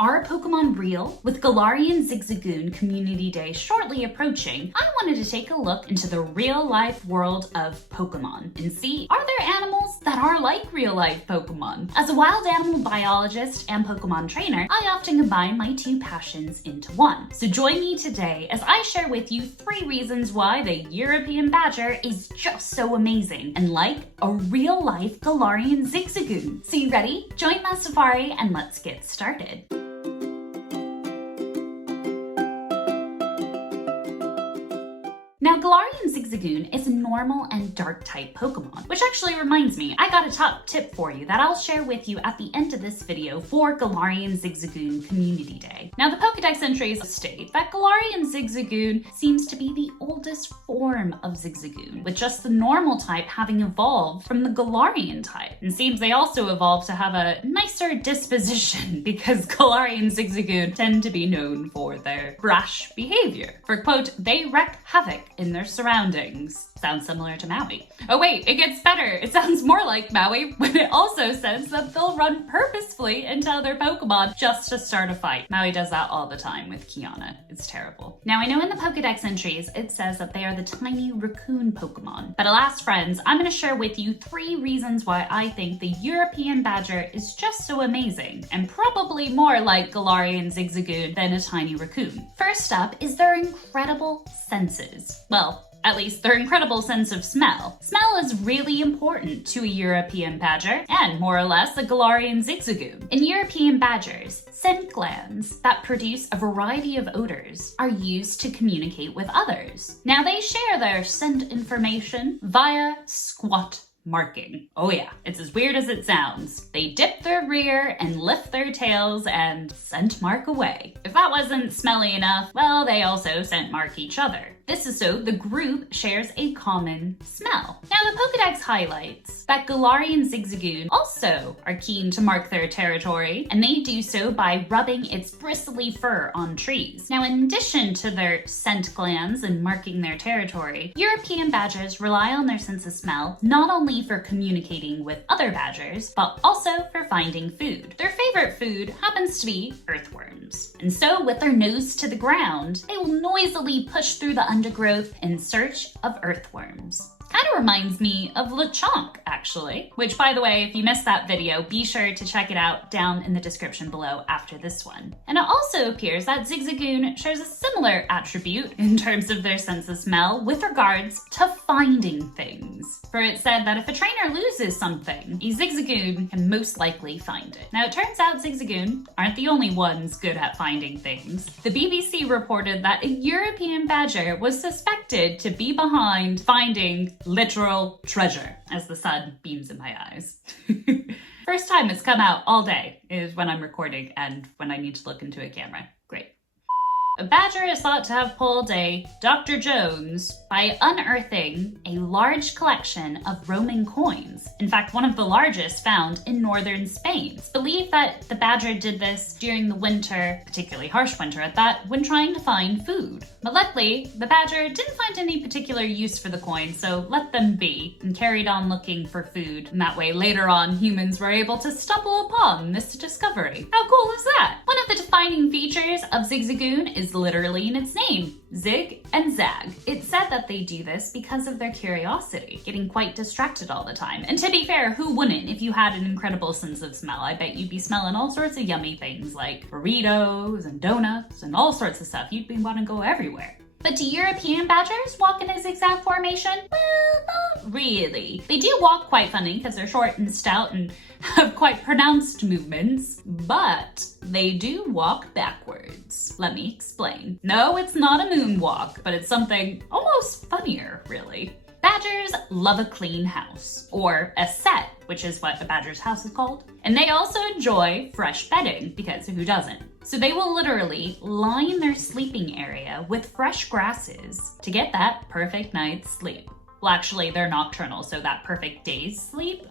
Are Pokemon real? With Galarian Zigzagoon Community Day shortly approaching, I wanted to take a look into the real-life world of Pokemon and see, are there animals that are like real-life Pokemon? As a wild animal biologist and Pokemon trainer, I often combine my two passions into one. So join me today as I share with you 3 reasons why the European Badger is just so amazing and like a real-life Galarian Zigzagoon. So you ready? Join my safari and let's get started. Now, Galarian Zigzagoon is a normal and dark-type Pokemon, which actually reminds me, I got a top tip for you that I'll share with you at the end of this video for Galarian Zigzagoon Community Day. Now, the Pokedex entries state that Galarian Zigzagoon seems to be the oldest form of Zigzagoon, with just the normal type having evolved from the Galarian type. And seems they also evolved to have a nicer disposition because Galarian Zigzagoon tend to be known for their brash behavior. For quote, they wreak havoc in their surroundings. Sounds similar to Maui. Oh wait, it gets better. It sounds more like Maui when it also says that they'll run purposefully into other Pokemon just to start a fight. Maui does that all the time with Kiana. It's terrible. Now I know in the Pokedex entries it says that they are the tiny raccoon Pokemon, but alas friends, I'm going to share with you 3 reasons why I think the European Badger is just so amazing and probably more like Galarian Zigzagoon than a tiny raccoon. First up is their incredible senses. Well, at least their incredible sense of smell. Smell is really important to a European Badger, and more or less a Galarian Zigzagoon. In European Badgers, scent glands that produce a variety of odors are used to communicate with others. Now they share their scent information via squat marking. Oh yeah, it's as weird as it sounds. They dip their rear and lift their tails and scent mark away. If that wasn't smelly enough, well, they also scent mark each other. This is so the group shares a common smell. Now the Pokedex highlights that Galarian Zigzagoon also are keen to mark their territory, and they do so by rubbing its bristly fur on trees. Now in addition to their scent glands and marking their territory, European Badgers rely on their sense of smell not only for communicating with other badgers, but also for finding food. Their favorite food happens to be earthworms. And so with their nose to the ground, they will noisily push through the undergrowth in search of earthworms. Kind of reminds me of Lechonk, actually, which, by the way, if you missed that video, be sure to check it out down in the description below after this one. And it also appears that Zigzagoon shares a similar attribute in terms of their sense of smell with regards to finding things. For it said that if a trainer loses something, a Zigzagoon can most likely find it. Now, it turns out Zigzagoon aren't the only ones good at finding things. The BBC reported that a European Badger was suspected to be behind finding literal treasure, as the sun beams in my eyes. First time it's come out all day is when I'm recording and when I need to look into a camera. Great. A badger is thought to have pulled a Dr. Jones by unearthing a large collection of Roman coins. In fact, one of the largest found in northern Spain. It's believed that the badger did this during the winter, particularly harsh winter at that, when trying to find food. But luckily, the badger didn't find any particular use for the coins, so let them be, and carried on looking for food. And that way, later on, humans were able to stumble upon this discovery. How cool is that? One of the defining features of Zigzagoon is literally in its name, zig and zag. It's said that they do this because of their curiosity, getting quite distracted all the time. And to be fair, who wouldn't if you had an incredible sense of smell? I bet you'd be smelling all sorts of yummy things like burritos and donuts and all sorts of stuff. You'd be wanting to go everywhere. But do European Badgers walk in a zigzag formation? Well, not really. They do walk quite funny because they're short and stout and have quite pronounced movements, but they do walk backwards. Let me explain. No, it's not a moonwalk, but it's something almost funnier, really. Badgers love a clean house, or a set, which is what a badger's house is called. And they also enjoy fresh bedding, because who doesn't? So they will literally line their sleeping area with fresh grasses to get that perfect night's sleep. Well, actually, they're nocturnal, so that perfect day's sleep.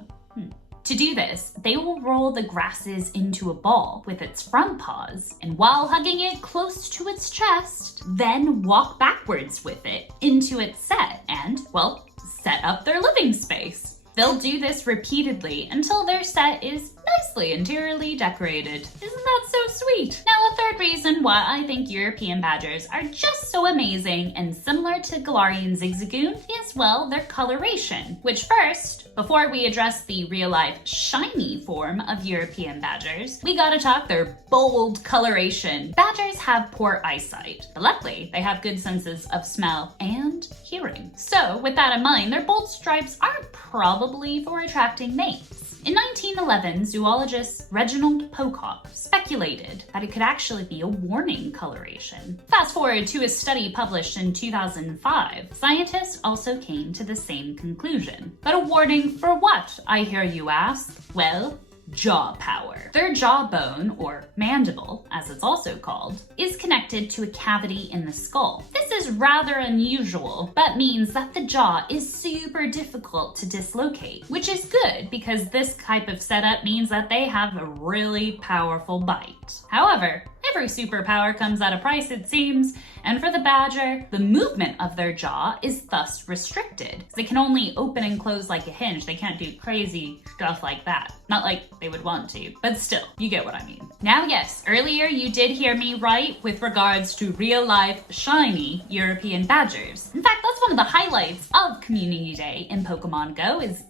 To do this, they will roll the grasses into a ball with its front paws, and while hugging it close to its chest, then walk backwards with it into its set and, well, set up their living space. They'll do this repeatedly until their set is nicely interiorly decorated. Isn't that so sweet? Now, a third reason why I think European badgers are just so amazing and similar to Galarian Zigzagoon is, well, their coloration. Which first, before we address the real-life shiny form of European badgers, we gotta talk their bold coloration. Badgers have poor eyesight, but luckily they have good senses of smell and hearing. So with that in mind, their bold stripes aren't probably for attracting mates. In 1911, zoologist Reginald Pocock speculated that it could actually be a warning coloration. Fast forward to a study published in 2005, scientists also came to the same conclusion. But a warning for what, I hear you ask? Well, jaw power. Their jawbone, or mandible, as it's also called, is connected to a cavity in the skull. This is rather unusual, but means that the jaw is super difficult to dislocate, which is good because this type of setup means that they have a really powerful bite. However, every superpower comes at a price, it seems, and for the badger, the movement of their jaw is thus restricted. They can only open and close like a hinge. They can't do crazy stuff like that. Not like they would want to, but still, you get what I mean. Now, yes, earlier you did hear me right with regards to real-life, shiny European badgers. In fact, that's one of the highlights of Community Day in Pokemon Go is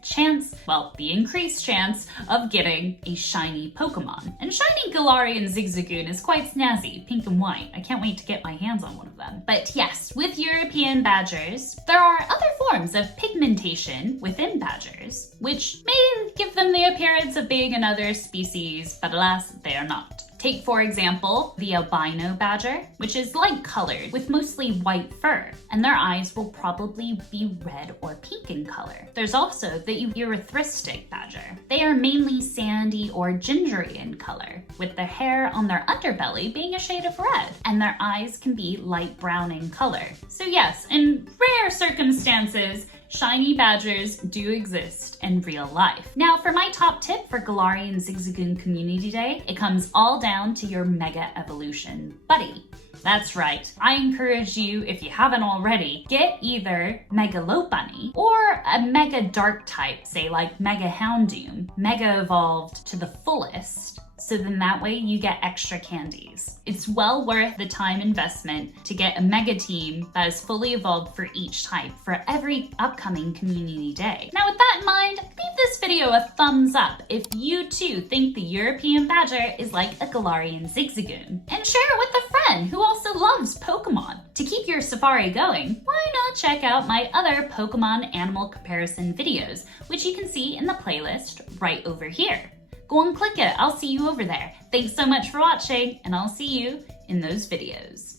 the increased chance of getting a shiny Pokemon. And shiny Galarian Zigzagoon is quite snazzy, pink and white. I can't wait to get my hands on one of them. But yes, with European badgers, there are other forms of pigmentation within badgers, which may give them the appearance of being another species, but alas, they are not. Take, for example, the albino badger, which is light-colored with mostly white fur, and their eyes will probably be red or pink in color. There's also the erythristic badger. They are mainly sandy or gingery in color, with the hair on their underbelly being a shade of red, and their eyes can be light brown in color. So yes, in rare circumstances, shiny badgers do exist in real life. Now, for my top tip for Galarian Zigzagoon Community Day, it comes all down to your Mega Evolution buddy. That's right. I encourage you, if you haven't already, get either Mega Lopunny or a Mega Dark type, say like Mega Houndoom, Mega Evolved to the fullest, so then that way you get extra candies. It's well worth the time investment to get a mega team that is fully evolved for each type for every upcoming Community Day. Now with that in mind, leave this video a thumbs up if you too think the European badger is like a Galarian Zigzagoon. And share it with a friend who also loves Pokemon. To keep your safari going, why not check out my other Pokemon animal comparison videos, which you can see in the playlist right over here. Go and click it. I'll see you over there. Thanks so much for watching, and I'll see you in those videos.